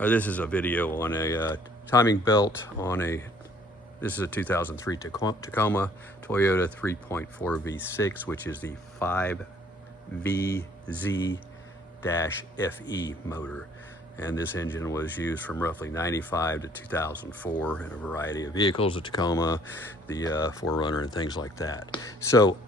This is a video on a timing belt on this is a 2003 Tacoma Toyota 3.4 V6, which is the 5VZ-FE motor. And this engine was used from roughly 95 to 2004 in a variety of vehicles, the Tacoma, the 4Runner, and things like that. So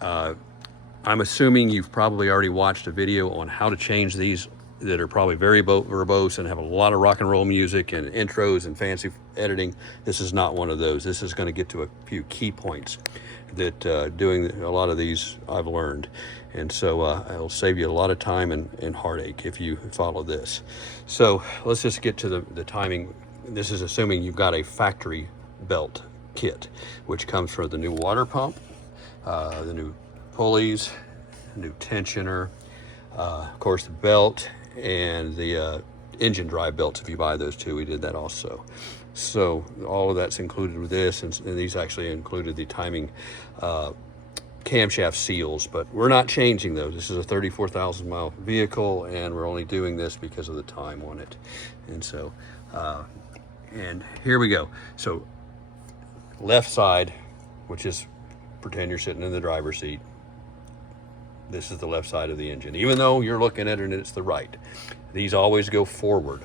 I'm assuming you've probably already watched a video on how to change these that are probably very verbose and have a lot of rock and roll music and intros and fancy editing. This is not one of those. This is going to get to a few key points that doing a lot of these I've learned. And so it'll save you a lot of time and heartache if you follow this. So let's just get to the timing. This is assuming you've got a factory belt kit, which comes from the new water pump, the new pulleys, new tensioner, of course the belt, and the engine drive belts. If you buy those two, we did that also. So all of that's included with this, and these actually included the timing camshaft seals, but we're not changing those. This is a 34,000 mile vehicle, and we're only doing this because of the time on it. And so and here we go. So left side, which is, pretend you're sitting in the driver's seat. This is the left side of the engine, even though you're looking at it and it's the right. These always go forward,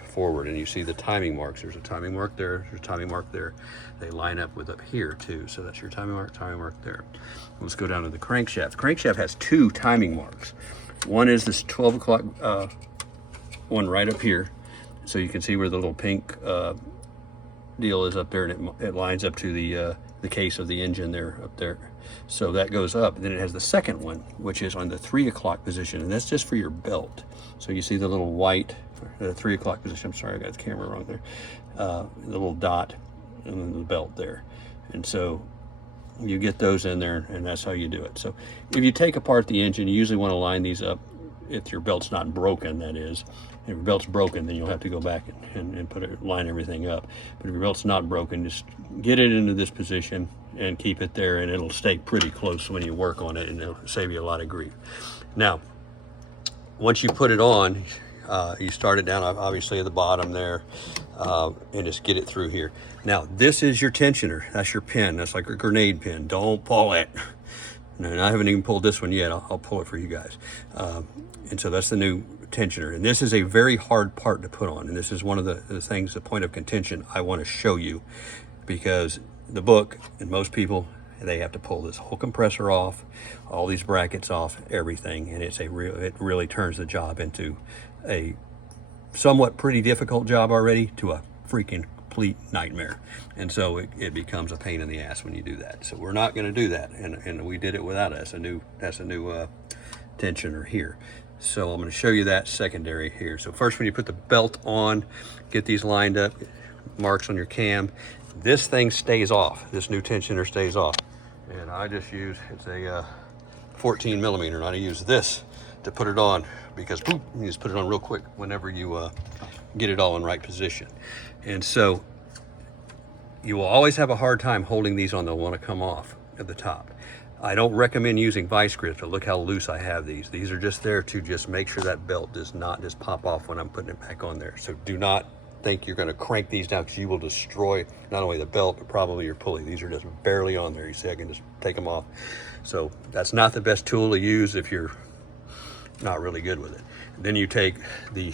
and you see the timing marks. There's a timing mark there, there's a timing mark there. They line up with up here too, so that's your timing mark there. Let's go down to the crankshaft. The crankshaft has two timing marks. One is this 12 o'clock one right up here, so you can see where the little pink deal is up there, and it lines up to the case of the engine there, up there. So that goes up, and then it has the second one, which is on the 3 o'clock position, and that's just for your belt. So you see the little white, the 3 o'clock position. I'm sorry, I got the camera wrong there. The little dot, and then the belt there. And so you get those in there, and that's how you do it. So if you take apart the engine, you usually want to line these up if your belt's not broken, that is. If your belt's broken, then you'll have to go back and line everything up. But if your belt's not broken, just get it into this position and keep it there, and it'll stay pretty close when you work on it, and it'll save you a lot of grief. Now, once you put it on, you start it down obviously at the bottom there, and just get it through here. Now, this is your tensioner. That's your pin. That's like a grenade pin. Don't pull it. And I haven't even pulled this one yet. I'll pull it for you guys. And so that's the new tensioner. And this is a very hard part to put on. And this is one of the things, the point of contention I want to show you, because the book and most people, they have to pull this whole compressor off, all these brackets off, everything. And it really turns the job into a somewhat pretty difficult job already to a freaking complete nightmare. And so it becomes a pain in the ass when you do that. So we're not going to do that, and we did it without us. That's a new tensioner here. So I'm going to show you that secondary here. So first, when you put the belt on, get these lined up, marks on your cam. This thing stays off. This new tensioner stays off, and I just use, it's a 14 millimeter, and I use this to put it on, because boop, you just put it on real quick whenever you get it all in right position. And so you will always have a hard time holding these on. They'll want to come off at the top. I don't recommend using vice grips, but look how loose I have these. These are just there to just make sure that belt does not just pop off when I'm putting it back on there. So do not think you're going to crank these down, because you will destroy not only the belt, but probably your pulley. These are just barely on there. You see, I can just take them off. So that's not the best tool to use if you're not really good with it. Then you take the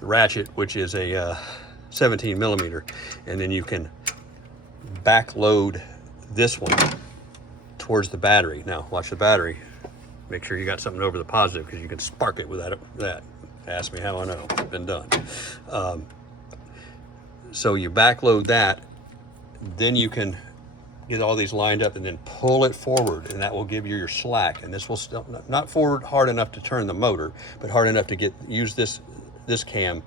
ratchet, which is a 17 millimeter, and then you can back load this one towards the battery. Now watch the battery, make sure you got something over the positive, because you can spark it with that. Ask me how I know, it's been done. So you back load that, then you can get all these lined up and then pull it forward, and that will give you your slack. And this will still not forward hard enough to turn the motor, but hard enough to use this cam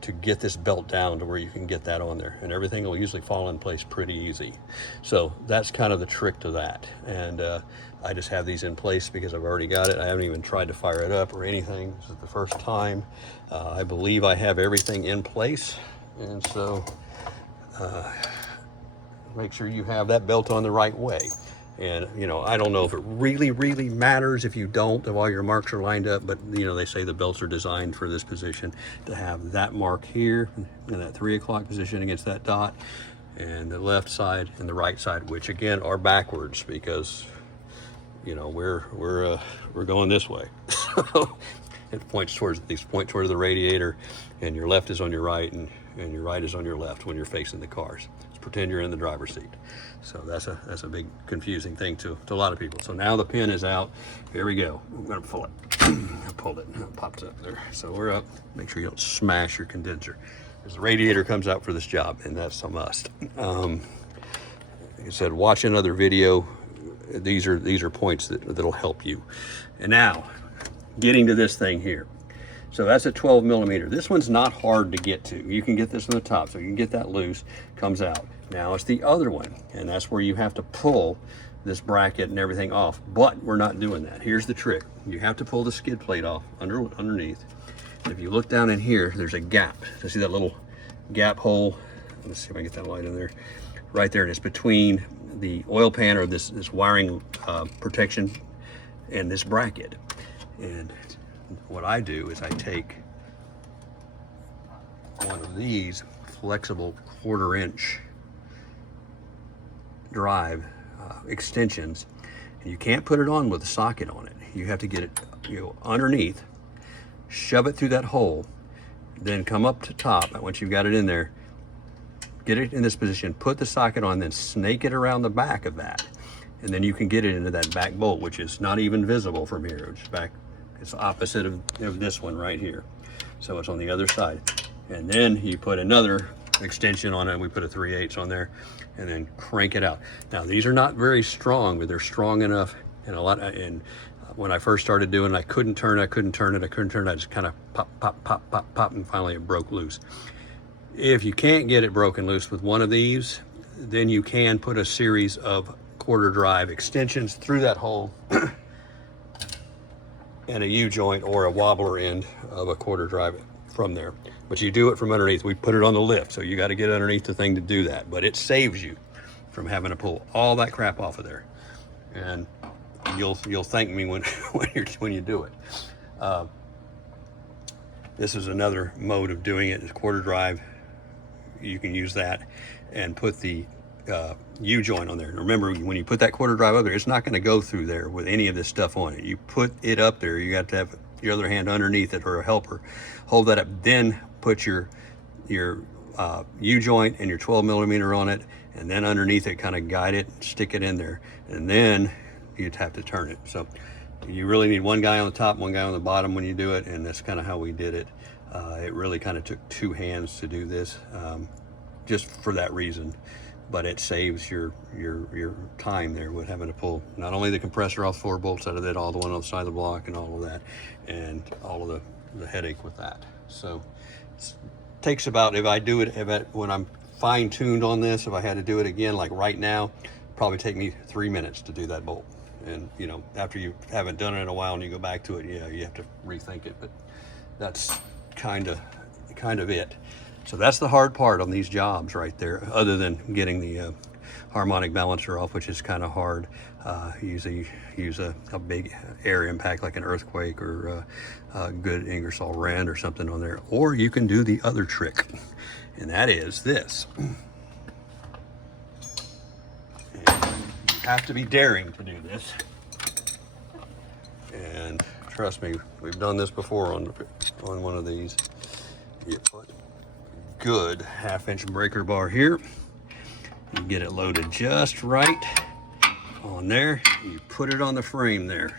to get this belt down to where you can get that on there, and everything will usually fall in place pretty easy. So that's kind of the trick to that. And I just have these in place because I've already got it. I haven't even tried to fire it up or anything. This is the first time. I believe I have everything in place, and so make sure you have that belt on the right way. And, you know, I don't know if it really matters if you don't, if all your marks are lined up, but, you know, they say the belts are designed for this position to have that mark here in that 3 o'clock position against that dot, and the left side and the right side, which again are backwards because, you know, we're going this way. So it points towards, these point towards the radiator, and your left is on your right and your right is on your left when you're facing the cars. Just pretend you're in the driver's seat. So that's a big confusing thing to a lot of people. So now the pin is out. Here we go. I'm gonna pull it. I pulled it and it pops up there. So we're up. Make sure you don't smash your condenser, because the radiator comes out for this job, and that's a must. Like I said, watch another video. These are points that'll help you. And now, getting to this thing here. So that's a 12 millimeter. This one's not hard to get to. You can get this on the top, so you can get that loose, comes out. Now it's the other one, and that's where you have to pull this bracket and everything off, but we're not doing that. Here's the trick. You have to pull the skid plate off underneath. And if you look down in here, there's a gap. So see that little gap hole? Let's see if I get that light in there. Right there, and it's between the oil pan, or this wiring protection, and this bracket. And what I do is I take one of these flexible 1/4 inch drive extensions, and you can't put it on with a socket on it. You have to get it, you know, underneath, shove it through that hole, then come up to top. And once you've got it in there, get it in this position, put the socket on, then snake it around the back of that, and then you can get it into that back bolt, which is not even visible from here. It's back, it's opposite of this one right here. So it's on the other side. And then you put another extension on it. We put a 3/8 on there, and then crank it out. Now these are not very strong, but they're strong enough. And when I first started doing it, I couldn't turn it. I just kind of pop, and finally it broke loose. If you can't get it broken loose with one of these, then you can put a series of 1/4 drive extensions through that hole and a U-joint or a wobbler end of a 1/4 drive from there. But you do it from underneath. We put it on the lift, so you got to get underneath the thing to do that. But it saves you from having to pull all that crap off of there, and you'll thank me when you do it. This is another mode of doing it. Is 1/4 drive. You can use that and put the U-joint on there. Remember, when you put that 1/4 drive up there, it's not going to go through there with any of this stuff on it. You put it up there, you got to have your other hand underneath it, or a helper. Hold that up, then put your U-joint and your 12 millimeter on it, and then underneath it, kind of guide it, stick it in there, and then you'd have to turn it. So you really need one guy on the top, one guy on the bottom when you do it, and that's kind of how we did it. It really kind of took 2 hands to do this, just for that reason. But it saves your time there with having to pull not only the compressor off 4 bolts out of it, all the one on the side of the block and all of that, and all of the headache with that. So it takes about, if I do it, when I'm fine-tuned on this, if I had to do it again, like right now, probably take me 3 minutes to do that bolt. And, you know, after you haven't done it in a while and you go back to it, yeah, you have to rethink it, but that's kind of it. So that's the hard part on these jobs right there, other than getting the harmonic balancer off, which is kind of hard. Usually use a big air impact like an earthquake, or a good Ingersoll Rand or something on there. Or you can do the other trick, and that is this. And you have to be daring to do this. And trust me, we've done this before on one of these. You put good 1/2 inch breaker bar here. You get it loaded just right on there. You put it on the frame there.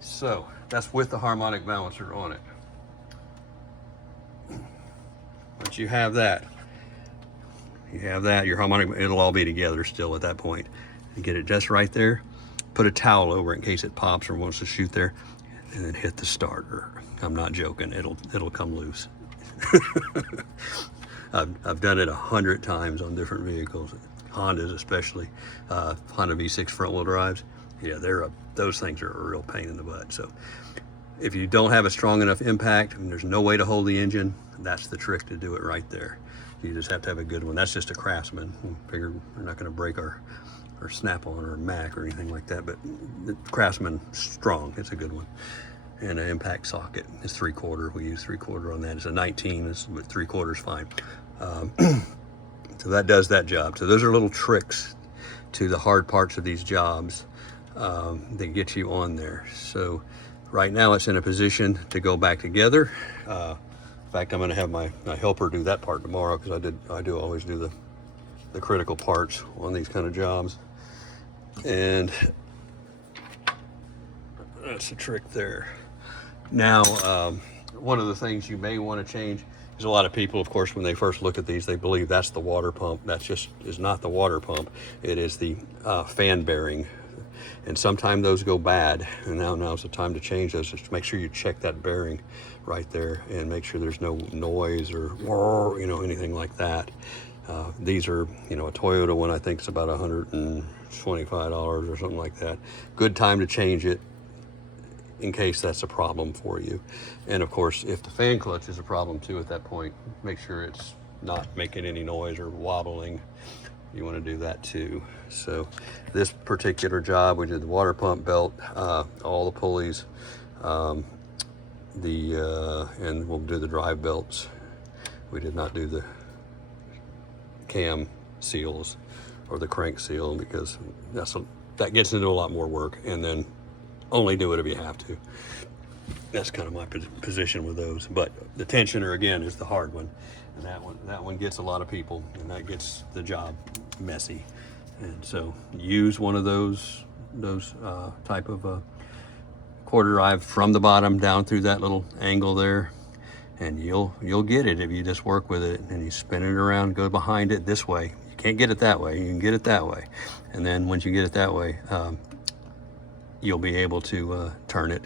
So that's with the harmonic balancer on it. Once you have that, your harmonic, it'll all be together still at that point. You get it just right there. Put a towel over it in case it pops or wants to shoot there, and then hit the starter. I'm not joking. It'll come loose. I've done it 100 times on different vehicles, Hondas especially, Honda V6 front wheel drives. Yeah, those things are a real pain in the butt. So if you don't have a strong enough impact and there's no way to hold the engine, that's the trick to do it right there. You just have to have a good one. That's just a Craftsman. We figure we're not going to break our or Snap-on or Mac or anything like that, but the Craftsman Strong, it's a good one. And an impact socket is 3/4. We use 3/4 on that. It's a 19, but 3/4 is fine. So that does that job. So those are little tricks to the hard parts of these jobs that get you on there. So right now it's in a position to go back together. In fact, I'm going to have my helper do that part tomorrow, because I do always do the critical parts on these kind of jobs. And that's the trick there. Now, one of the things you may want to change is, a lot of people, of course, when they first look at these, they believe that's the water pump. That just is not the water pump. It is the fan bearing. And sometimes those go bad, and now's the time to change those. Just make sure you check that bearing right there and make sure there's no noise or anything like that. These are, a Toyota one, I think it's about $125 or something like that. Good time to change it in case that's a problem for you. And of course, if the fan clutch is a problem too at that point, make sure it's not making any noise or wobbling. You want to do that too. So this particular job, we did the water pump belt, all the pulleys, and we'll do the drive belts. We did not do the cam seals or the crank seal, because that gets into a lot more work, and then only do it if you have to. That's kind of my position with those. But the tensioner, again, is the hard one, and that one gets a lot of people, and that gets the job messy. And so use one of those type of quarter drive from the bottom down through that little angle there, and you'll get it if you just work with it and you spin it around, go behind it this way. You can't get it that way, you can get it that way, and then once you get it that way, you'll be able to turn it.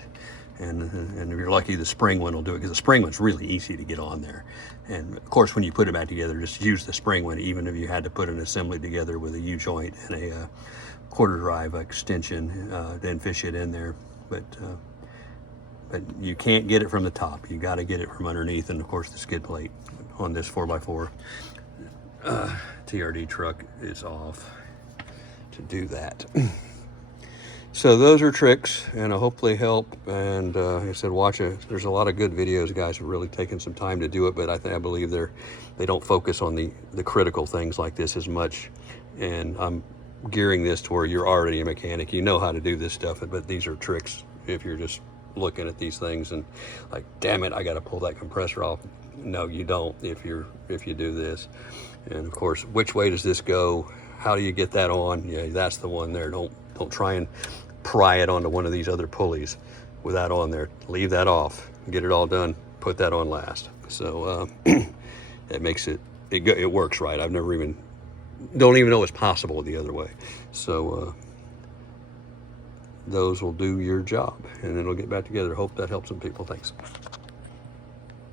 And if you're lucky, the spring one will do it, because the spring one's really easy to get on there. And of course, when you put it back together, just use the spring one, even if you had to put an assembly together with a U-joint and a quarter drive extension, then fish it in there. But you can't get it from the top. You got to get it from underneath. And of course, the skid plate on this 4x4 TRD truck is off to do that. So those are tricks, and I hope they help. And like I said, there's a lot of good videos. Guys have really taken some time to do it, but I believe they don't focus on the critical things like this as much. And I'm gearing this to where you're already a mechanic, you know how to do this stuff, but these are tricks if you're just looking at these things and like, damn it, I got to pull that compressor off. No, you don't if you do this. And of course, which way does this go? How do you get that on? Yeah, that's the one there. Don't try and pry it onto one of these other pulleys with that on there. Leave that off, get it all done, put that on last. So it makes it works right. Don't even know it's possible the other way. So those will do your job, and it'll get back together. Hope that helps some people. Thanks.